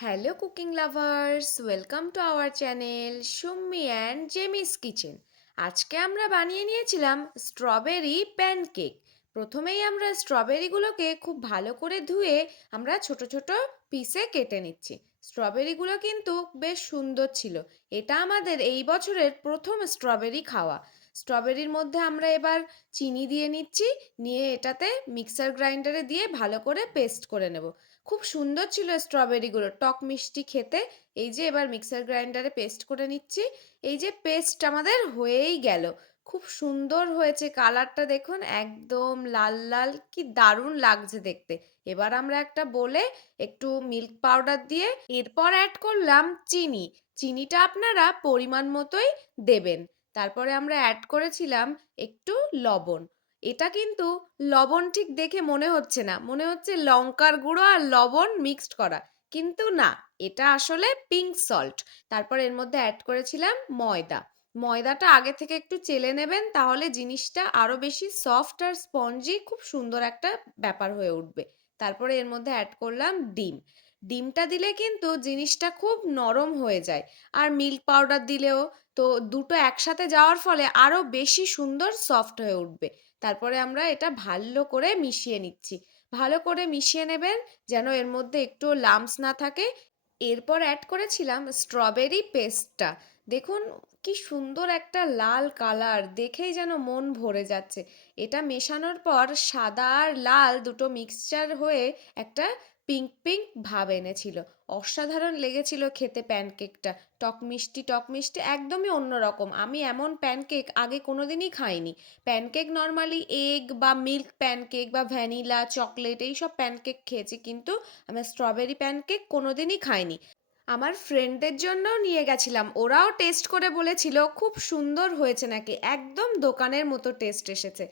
Hello cooking lovers, welcome to our channel Summi and Jemi's kitchen. আজকে আমরা বানিয়ে নিয়েছিলাম স্ট্রবেরি প্যানকেক। প্রথমেই আমরা স্ট্রবেরিগুলোকে খুব ভালো করে ধুয়ে আমরা ছোট ছোট পিসে কেটে নিচ্ছি। স্ট্রবেরিগুলো কিন্তু বেশ সুন্দর ছিল। এটা আমাদের এই বছরের প্রথম স্ট্রবেরি খাওয়া। স্ট্রবেরির মধ্যে আমরা এবার চিনি দিয়ে নিচ্ছি, নিয়ে এটাতে মিক্সার গ্রাইন্ডারে দিয়ে ভালো করে পেস্ট করে নেব। খুব সুন্দর ছিল স্ট্রবেরিগুলো, টক মিষ্টি খেতে। এই যে এবার মিক্সার গ্রাইন্ডারে পেস্ট করে নিচ্ছি। এই যে পেস্ট আমাদের হয়েই গেল। খুব সুন্দর হয়েছে, কালারটা দেখুন একদম লাল লাল, কি দারুণ লাগছে দেখতে। এবার আমরা একটা বলে একটু মিল্ক পাউডার দিয়ে এরপর অ্যাড করলাম চিনি। চিনিটা আপনারা পরিমাণ মতোই দেবেন। তারপরে আমরা অ্যাড করেছিলাম একটু লবণ। এটা কিন্তু লবণ ঠিক দেখে মনে হচ্ছে না, মনে হচ্ছে লঙ্কার গুঁড়ো আর লবণ মিক্সড করা, কিন্তু না, এটা আসলে পিঙ্ক সল্ট। তারপর এর মধ্যে অ্যাড করেছিলাম ময়দা। ময়দাটা আগে থেকে একটু চেলে নেবেন, তাহলে জিনিসটা আরো বেশি সফট আর স্পঞ্জি, খুব সুন্দর একটা ব্যাপার হয়ে উঠবে। তারপরে এর মধ্যে অ্যাড করলাম ডিম। ডিমটা দিলে কিন্তু জিনিসটা খুব নরম হয়ে যায়। আর মিল্ক পাউডার দিলেও তো দুটো একসাথে যাওয়ার ফলে আরো বেশি সুন্দর সফট হয়ে উঠবে। তারপরে আমরা এটা ভালো করে মিশিয়ে নিচ্ছি। ভালো করে মিশিয়ে নেবেন, যেন এর মধ্যে একটু লাম্পস না থাকে। এরপর অ্যাড করেছিলাম স্ট্রবেরি পেস্টটা। দেখুন কি সুন্দর একটা লাল কালার, দেখেই যেন মন ভরে যাচ্ছে। এটা মেশানোর পর সাদা আর লাল দুটো মিক্সচার হয়ে একটা পিঙ্ক পিঙ্ক ভাব এনেছিল। অসাধারণ লেগেছিল খেতে প্যানকেকটা। টক মিষ্টি একদমই অন্যরকম। আমি এমন প্যানকেক আগে কোনোদিনই খাইনি। প্যানকেক নর্মালি এগ বা মিল্ক প্যানকেক বা ভ্যানিলা চকলেট এইসব প্যানকেক খেয়েছি, কিন্তু আমি স্ট্রবেরি প্যানকেক কোনোদিনই খাইনি। আমার ফ্রেন্ডদের জন্যও নিয়ে গেছিলাম, ওরাও টেস্ট করে বলেছিল খুব সুন্দর হয়েছে নাকি, একদম দোকানের মতো টেস্ট এসেছে।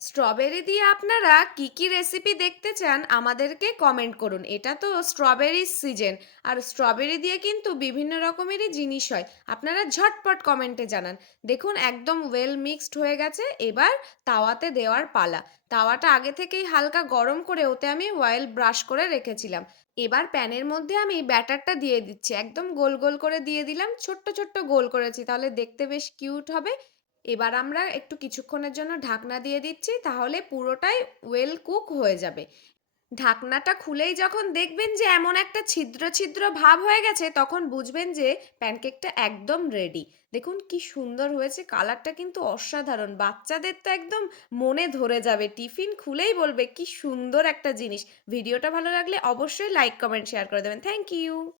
স্ট্রবেরি দিয়ে আপনারা কি কি রেসিপি দেখতে চান আমাদেরকে কমেন্ট করুন। এটা তো স্ট্রবেরি সিজন, আর স্ট্রবেরি দিয়ে কিন্তু বিভিন্ন রকমেরই জিনিস হয়। আপনারা ঝটপট কমেন্টে জানান। দেখুন একদম ওয়েল মিক্সড হয়ে গেছে। এবার তাওয়াতে দেওয়ার পালা। তাওয়াটা আগে থেকেই হালকা গরম করে ওতে আমি অয়েল ব্রাশ করে রেখেছিলাম। এবার প্যানের মধ্যে আমি ব্যাটারটা দিয়ে দিচ্ছি, একদম গোল গোল করে দিয়ে দিলাম, ছোট্ট ছোট্ট গোল করেছি, তাহলে দেখতে বেশ কিউট হবে। এবার আমরা একটু কিছুক্ষণের জন্য ঢাকনা দিয়ে দিচ্ছি, তাহলে পুরোটাই ওয়েল কুক হয়ে যাবে। ঢাকনাটা খুলেই যখন দেখবেন যে এমন একটা ছিদ্র ছিদ্র ভাব হয়ে গেছে, তখন বুঝবেন যে প্যানকেকটা একদম রেডি। দেখুন কি সুন্দর হয়েছে, কালারটা কিন্তু অসাধারণ। বাচ্চাদের তো একদম মনে ধরে যাবে, টিফিন খুলেই বলবে কি সুন্দর একটা জিনিস। ভিডিওটা ভালো লাগলে অবশ্যই লাইক কমেন্ট শেয়ার করে দেবেন। Thank you.